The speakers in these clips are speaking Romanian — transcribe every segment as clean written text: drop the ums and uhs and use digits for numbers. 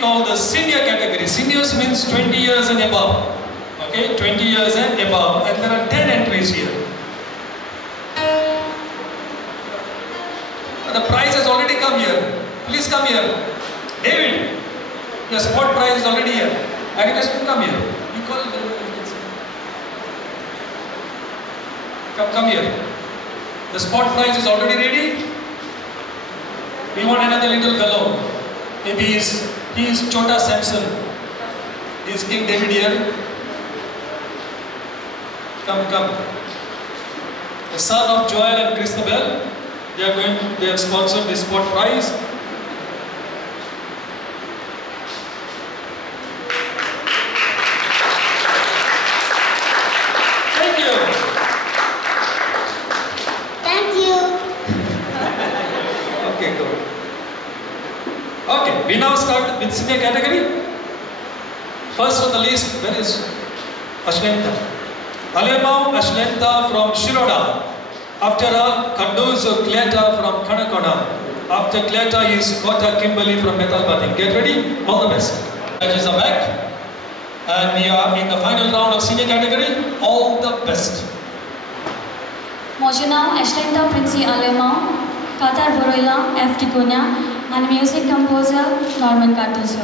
Called the senior category. Seniors means 20 years and above. Okay, 20 years and above, and there are 10 entries here. The prize has already come here. Please come here. David, your sport prize is already here. I request you to come here. You call. Come here. The sport prize is already ready. We want another little fellow. Maybe he is Chota Samson. He is King David here. Come. The son of Joel and Christabel. They have sponsored this sport prize. Thank you. Thank you. Okay, good. Okay, we now start with senior category. First on the list, where is Ashlenta? Alemau Ashlenta from Shiroda. After her, Kanduzo Cleta from Kanakona. After Cleta is Kota Kimberly from Metalpathy. Get ready, all the best. Judges are back. And we are in the final round of senior category. All the best. Môj naam Ashlenta Princy Alemau, Qatar Boroila, F. Ticonia, and music composer Norman Cardoso.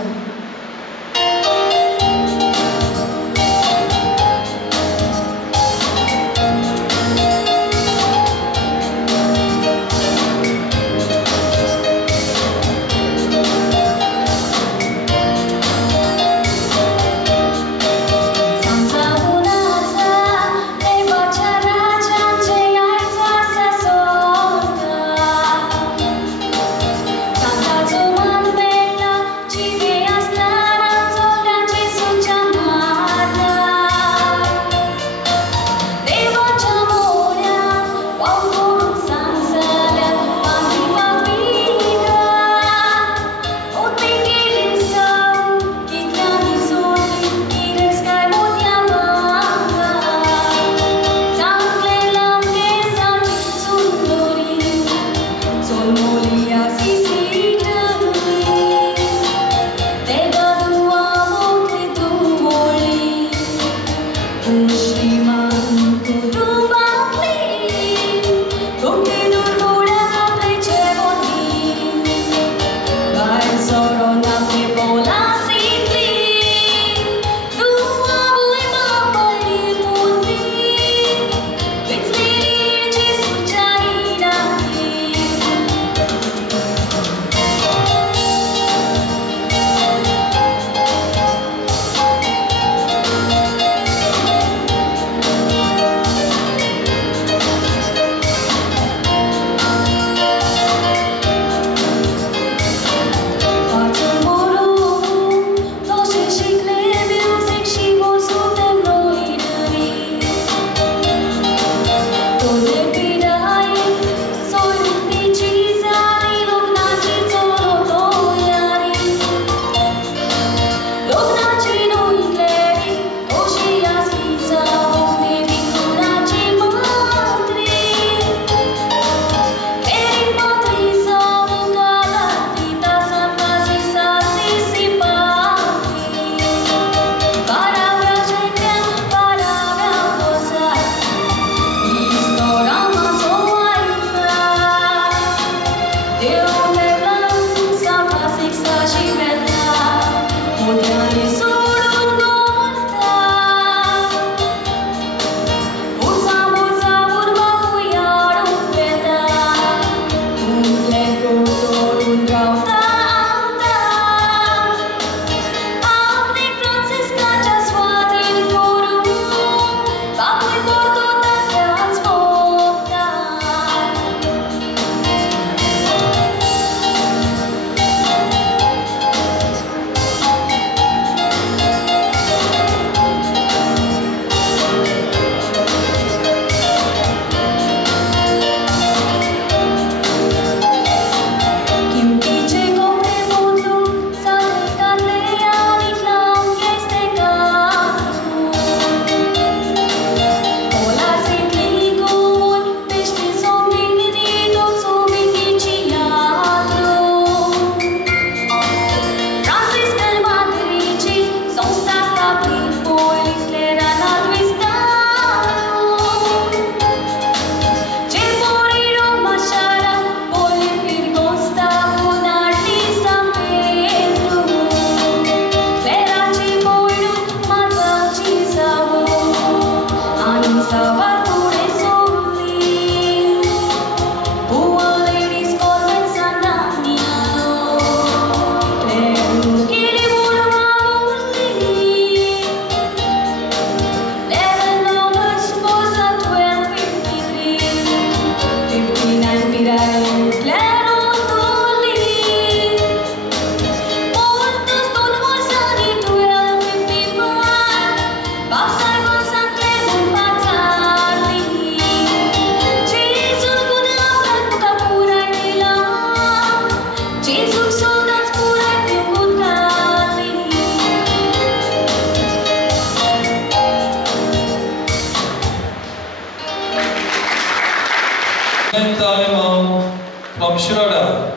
from Shiroda.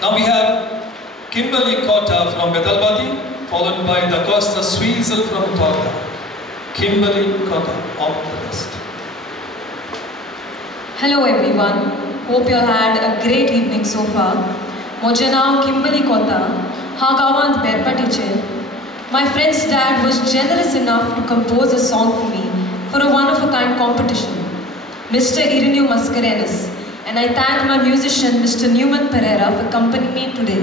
Now we have Kimberly Kota from Bedalbadi, followed by Da Costa Swiesel from Torda. Kimberly Kota, all the best. Hello everyone, hope you had a great evening so far. Moje nav Kimberly Kota, ha gavant Berpatiche. My friend's dad was generous enough to compose a song for me for a one-of-a-kind competition, Mr. Irineu Mascarenhas, and I thank my musician Mr. Newman Pereira for accompanying me today.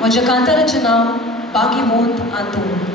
Moja Kantarachana, Bagi Mont Anton.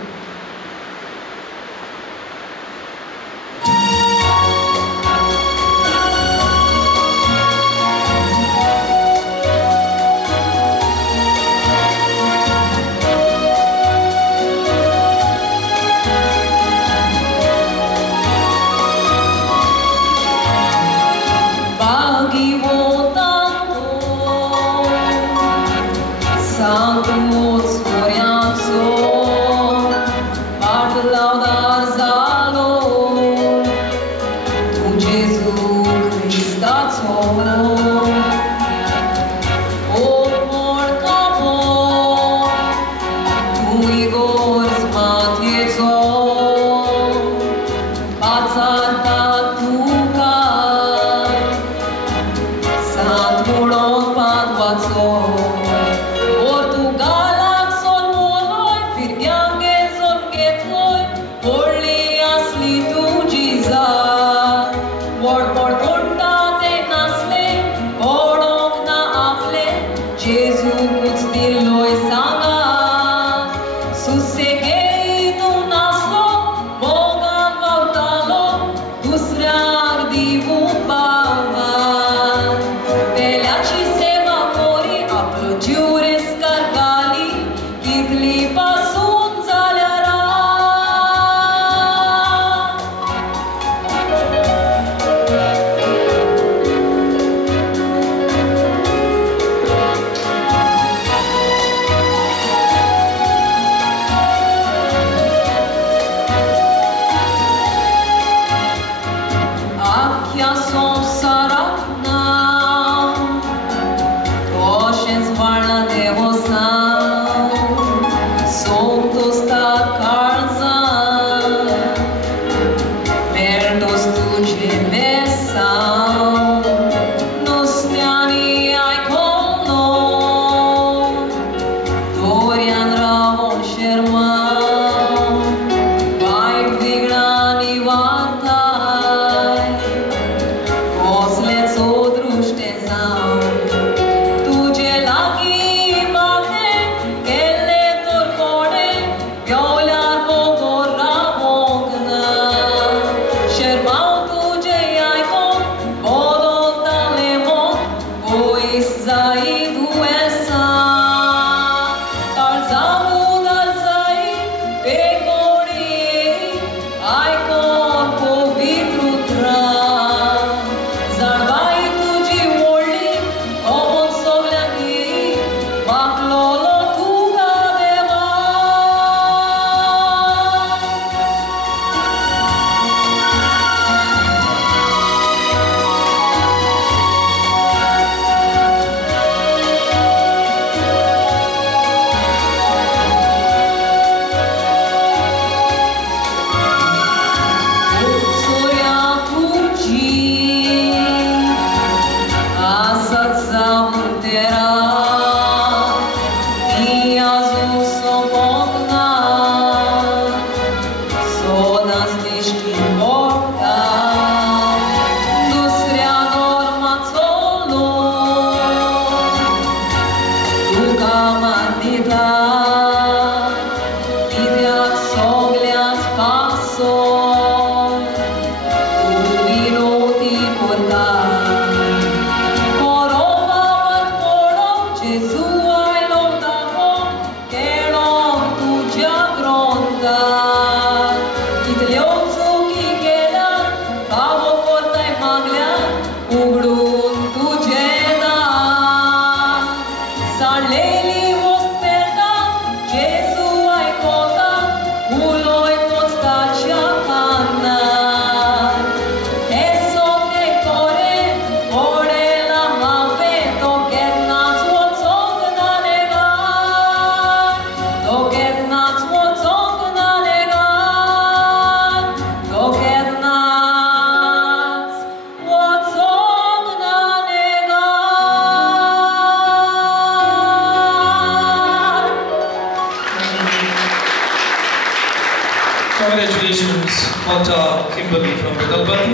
Kimberly from Vidalpati.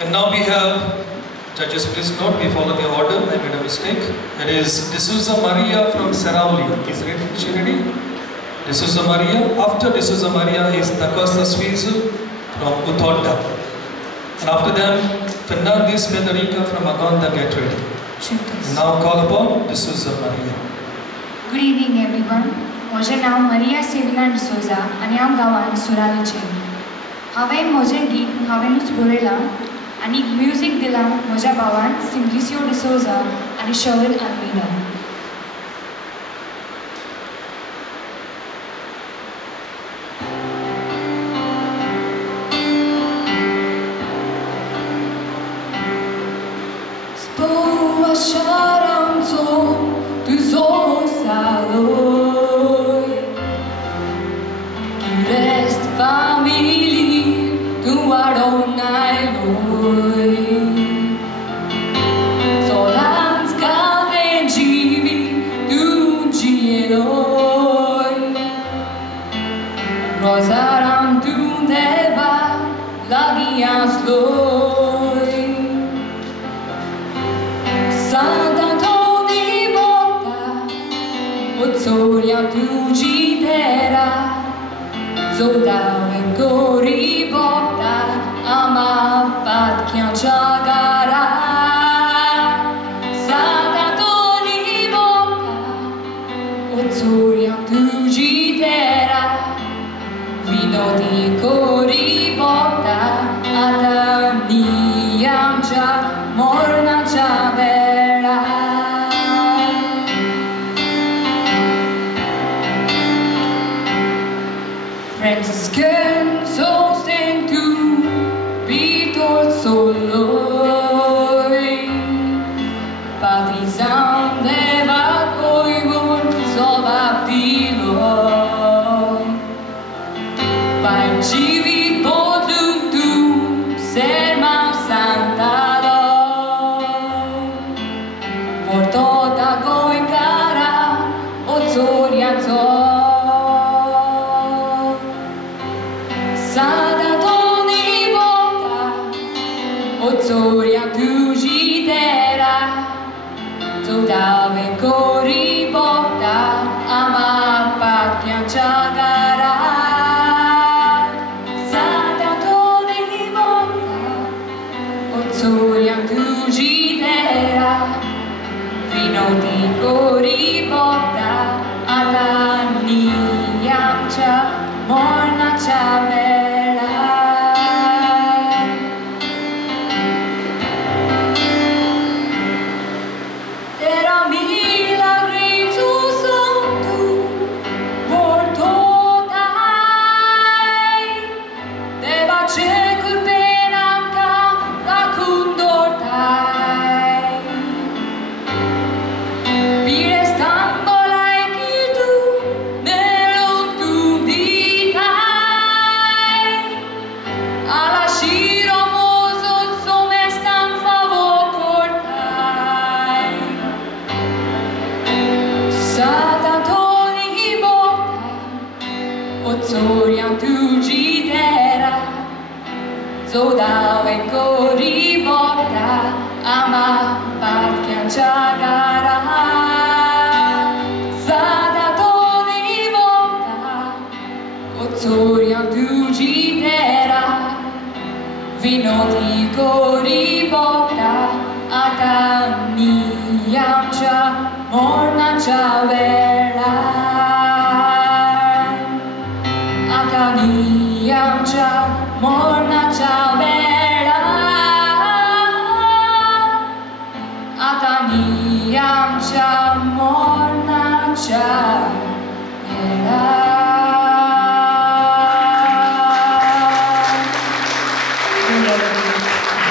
And now we have, judges please note, we follow the order, I made a mistake. It is D'Souza Maria from Sarauli. Is she ready? D'Souza Maria. After D'Souza Maria is Tacosta Suizu from Uthonda. And after them, Fernandes Federica from Agonda. Get ready. Now call upon D'Souza Maria. Good evening everyone. माझे नाव मरिया सेविना डिसोजा आणि हांव गांवांत सुरालीचें. हांवें म्हजें गीत हांवेंनूच बरयलां आनी म्युजीक दिलां म्हज्या भावान सिंप्लिसियो डिसोजा आनी शर्विन Almeida.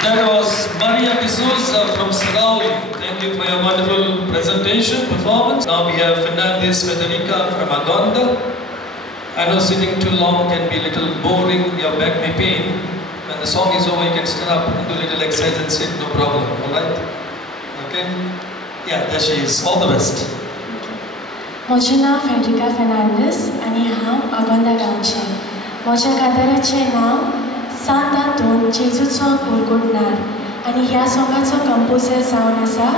That was Maria D'Souza from Sarauli. Thank you for your wonderful presentation, performance. Now we have Fernandes Federica from Agonda. I know sitting too long can be a little boring, your back may pain. When the song is over, you can stand up and do a little exercise and sit, no problem, alright? Okay? Yeah, there she is. All the best. म्हजें नांव फ्रेडरिका फेर्नांडीस आनी हांव आगोंदा गांवचें. म्हज्या काताराचें नांव सांतातून जेजूचो कुरकुडणार आनी ह्या सॉंगाचो कंपोजर जावन आसा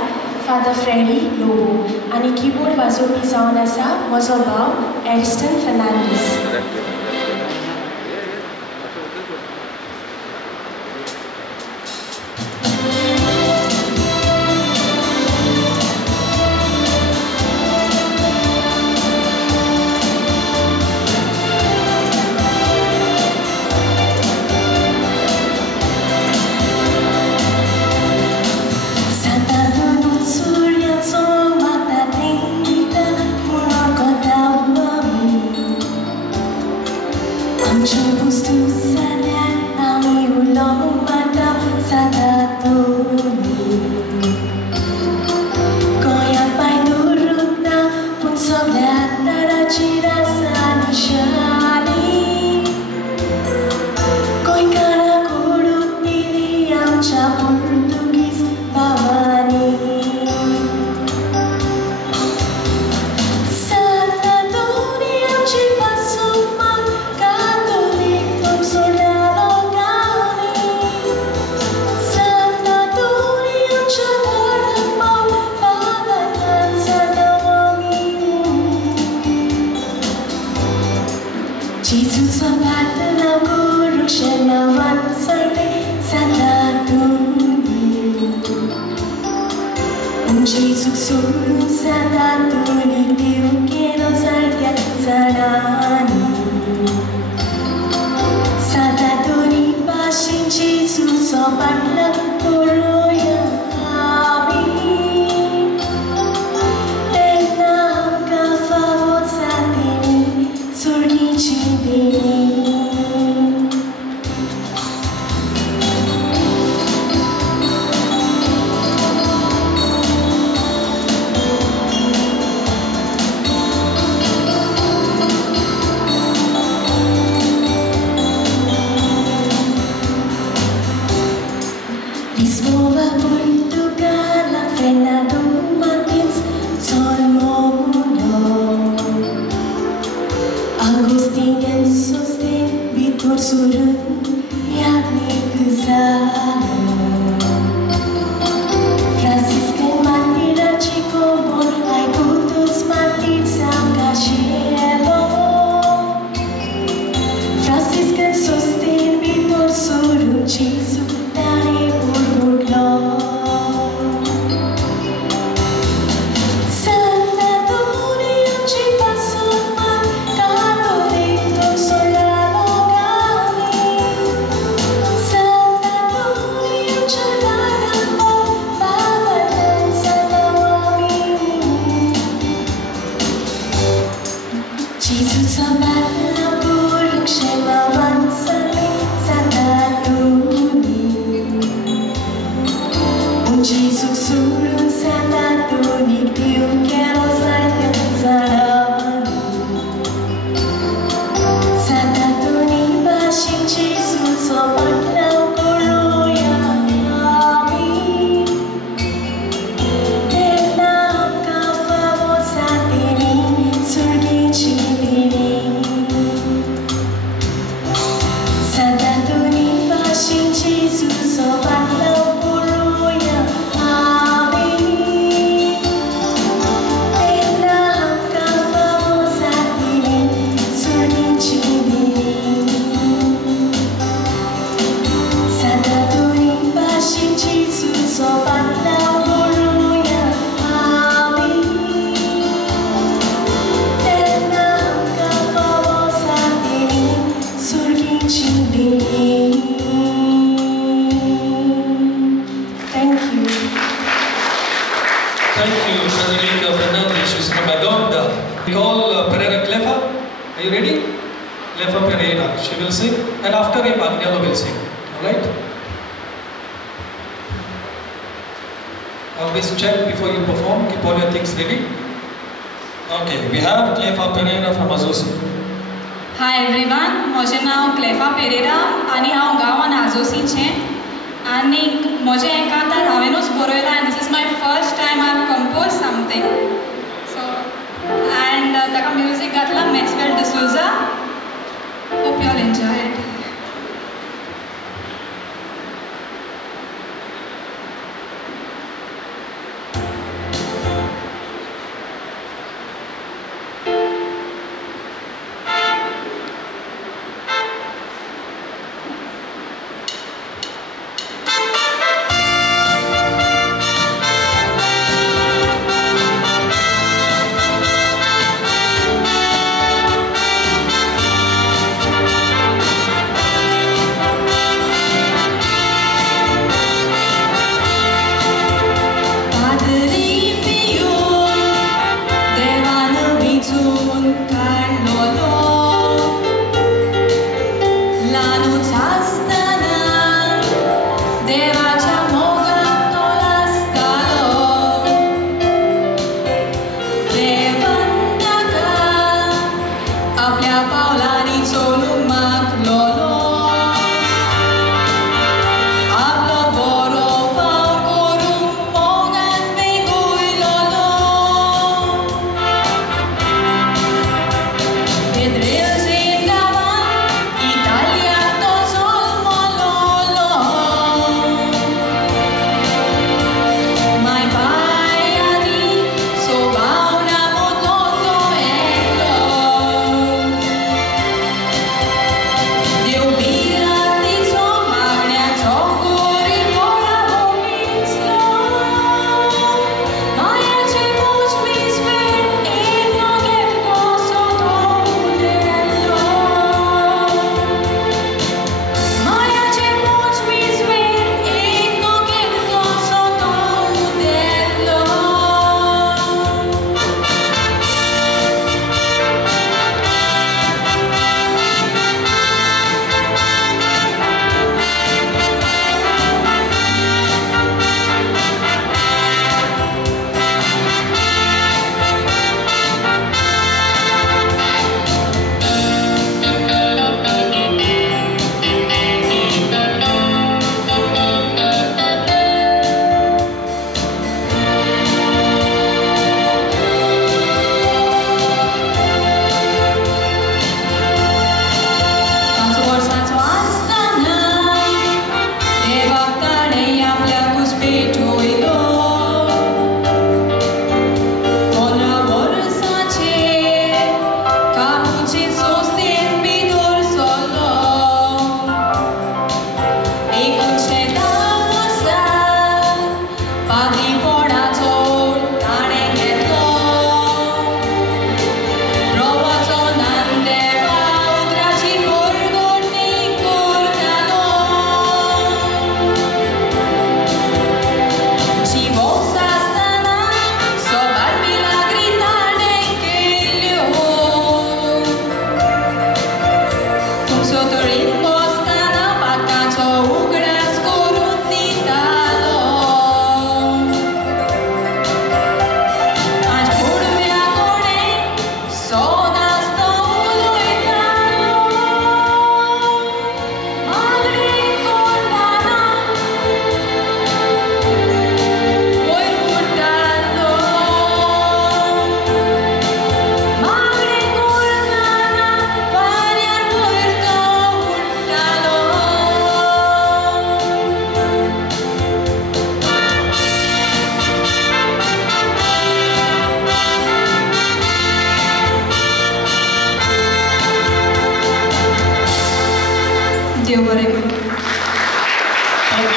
फादर फ्रेडी लोबो आनी कीबोर्ड वाजोवपी जावन आसा म्हजो भाव एरिस्टन Fernandes.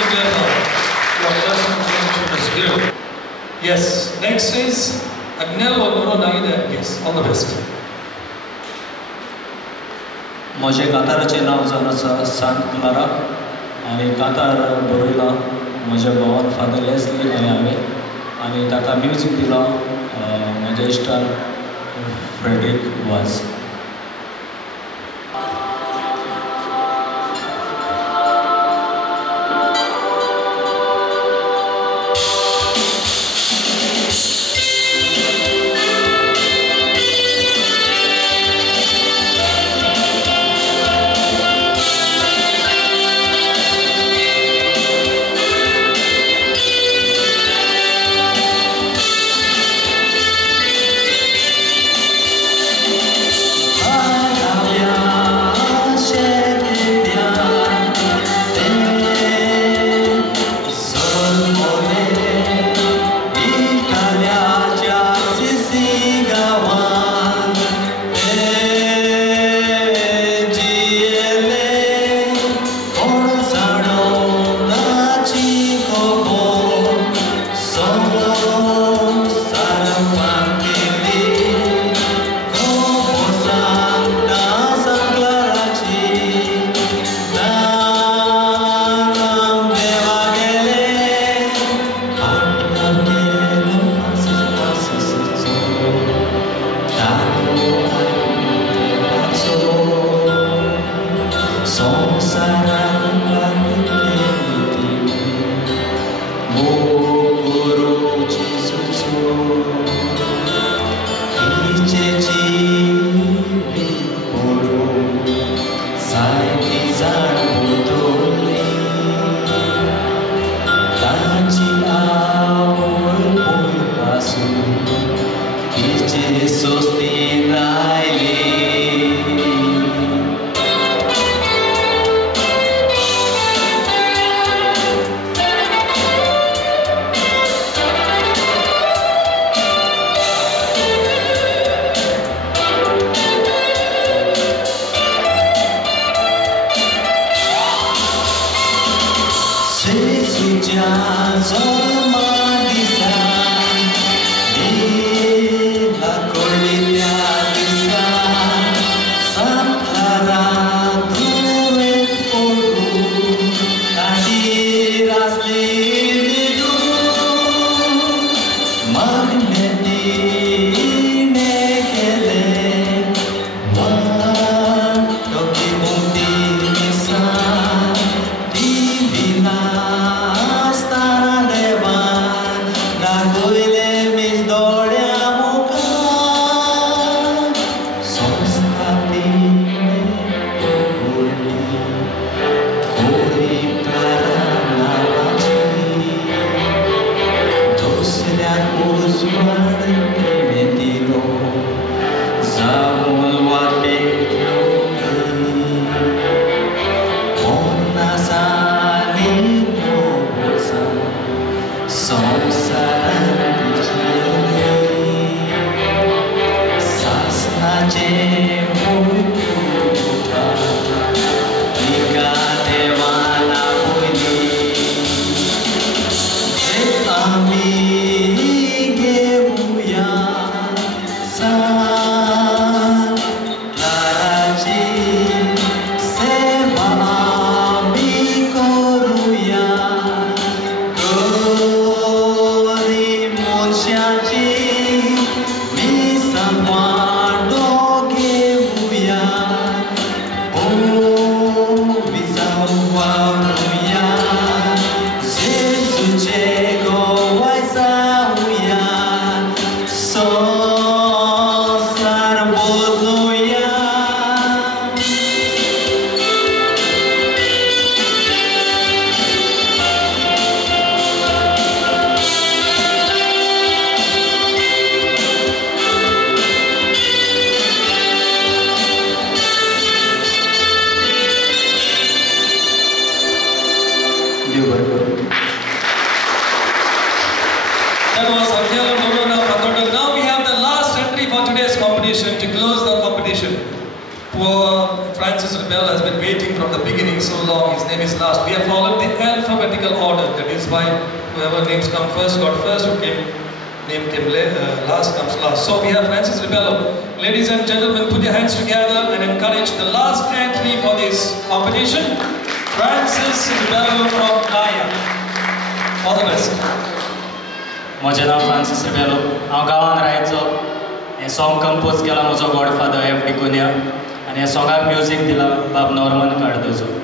together. Your first introduction is good. Yes, next is Agnel or Naida. Yes, all the best. म्हजे काताराचें नांव जावन आसा सांत क्लारा आनी कातार बरयलां म्हज्या भावान फादर लेस्ली आनी हांवें आनी ताका म्युजीक दिलां म्हज्या इश्टान Frederick was. That was Agnel Morona Pathotal. Now we have the last entry for today's competition to close the competition. Poor Francis Rebel has been waiting from the beginning so long. His name is last. We have followed the alphabetic alphabetical order. That is why whoever names come first got first, who name came last comes last. So we have Francis Ribello. Ladies and gentlemen, put your hands together and encourage the last entry for this competition, Francis Ribello from Naya. All the best. म्हजें नांव फ्रांसीस रिबेलो. हांव गांवांत रायचो. हें song compose केला म्हजो godfather F D कुन्या आनी ह्या सॉंगाक म्युजीक दिला बाब नॉर्मन Cardozo.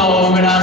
Sogra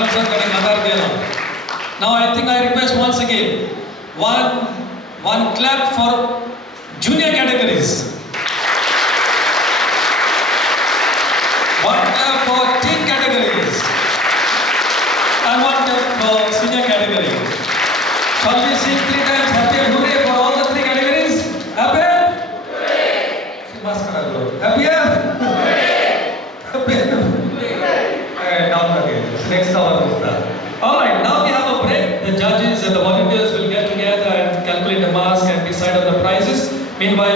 also got a Qatar there. Now I think I request once again, one clap for junior categories. One clap for teen categories. And one clap for senior category. Shall we sing 3 times happy and hooray for all the 3 categories? Happy? Hooray! Happy? Happy? And down again. Next hour is that. Alright, now we have a break. The judges and the volunteers will get together and calculate the marks and decide on the prizes. Meanwhile,